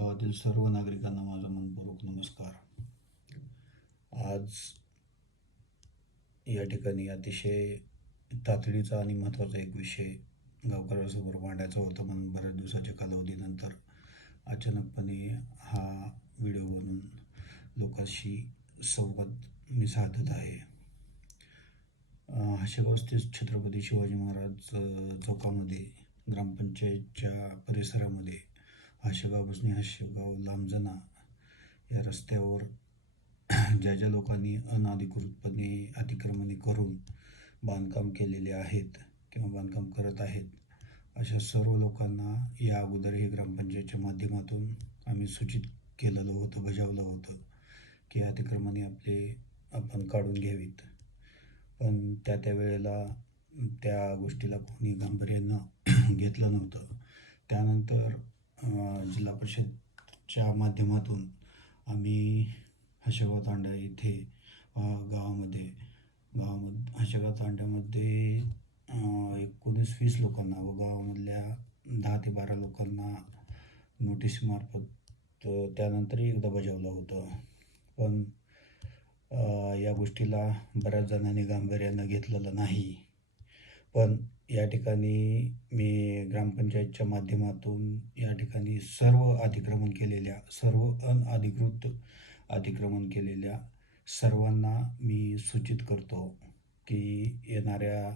गावातील सर्व नागरिकांना माझा मनपूर्वक नमस्कार. आज या ठिकाणी अतिशय तातडीचा आणि महत्त्वाचा एक विषय गावकऱ्यांसमोर मांडायचा होता म्हणून बऱ्याच दिवसाच्या कालावधीनंतर अचानकपणे हा व्हिडिओ बनवून लोकांशी संवाद मी साधत आहे. अं, स्थित छत्रपती शिवाजी महाराज चौकामध्ये ग्रामपंचायतच्या परिसरामध्ये हाशेगाव हा हाशेगाव लांबजना या रस्त्यावर ज्या ज्या लोकांनी अनाधिकृतपणे अतिक्रमणे करून बांधकाम केलेले आहेत किंवा बांधकाम करत आहेत अशा सर्व लोकांना या अगोदरही ग्रामपंचायतच्या माध्यमातून आम्ही सूचित केलेलं होतं बजावलं होतं की अतिक्रमणे आपले आपण काढून घ्यावीत. पण त्या त्या वेळेला त्या गोष्टीला कोणी गांभीर्यानं घेतलं नव्हतं. त्यानंतर जिल्हा परिषदच्या माध्यमातून आम्ही हशेगाव तांडा इथे गावामध्ये गावामध्ये हशेगाव तांड्यामध्ये एकोणीस वीस लोकांना व गावामधल्या दहा ते बारा लोकांना नोटीसमार्फत त्यानंतरही एकदा बजावलं होतं. पण या गोष्टीला बऱ्याच जणांनी गांभीर्यानं घेतलेलं नाही. पण या ठिकाणी मी ग्रामपंचायतच्या माध्यमातून या ठिकाणी सर्व अतिक्रमण केलेल्या सर्व अनअधिकृत अतिक्रमण केलेल्या सर्वांना मी सूचित करतो की येणाऱ्या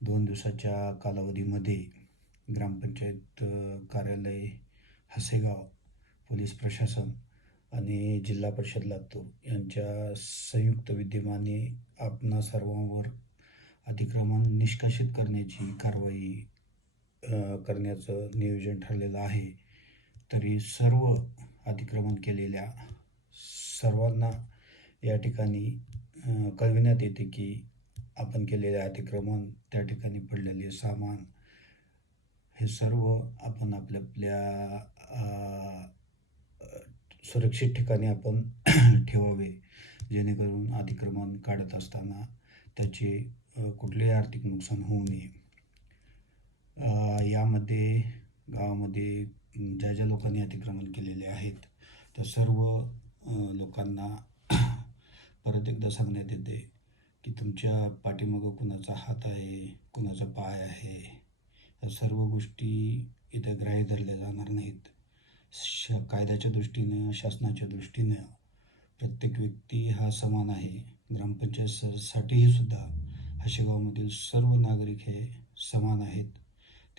दोन दिवसाच्या कालावधीमध्ये ग्रामपंचायत कार्यालय हसेगाव पोलीस प्रशासन आणि जिल्हा परिषद लातूर यांच्या संयुक्त विद्यमाने आपणा सर्वांवर अतिक्रमण निष्कासित करण्याची कारवाई करण्याचं नियोजन ठरलेलं आहे. तरी सर्व अतिक्रमण केलेल्या सर्वांना या ठिकाणी कळविण्यात येते की आपण केलेले अतिक्रमण त्या ठिकाणी पडलेले सामान हे सर्व आपण आपल्या आपल्या सुरक्षित ठिकाणी आपण ठेवावे. जेणेकरून अतिक्रमण काढत असताना त्याचे कुठलेही आर्थिक नुकसान होऊ नये. यामध्ये गावामध्ये ज्या ज्या लोकांनी अतिक्रमण केलेले आहेत त्या सर्व लोकांना परत एकदा सांगण्यात येते की तुमच्या पाठीमागं कुणाचा हात आहे कुणाचा पाय आहे या सर्व गोष्टी इथं ग्राह्य धरल्या जाणार नाहीत. श कायद्याच्या दृष्टीनं शासनाच्या दृष्टीनं प्रत्येक व्यक्ती हा समान आहे. ग्रामपंचायत सरसाठीही सुद्धा हाशेगावमधील सर्व नागरिक हे समान आहेत.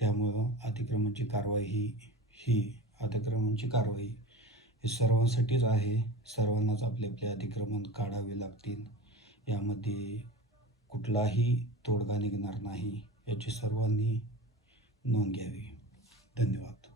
त्यामुळं अतिक्रमणची कारवाई ही ही अतिक्रमणची कारवाई ही सर्वांसाठीच आहे. सर्वांनाच आपले आपले अतिक्रमण काढावे लागतील. यामध्ये कुठलाही तोडगा निघणार नाही. याची सर्वांनी नोंद घ्यावी. धन्यवाद.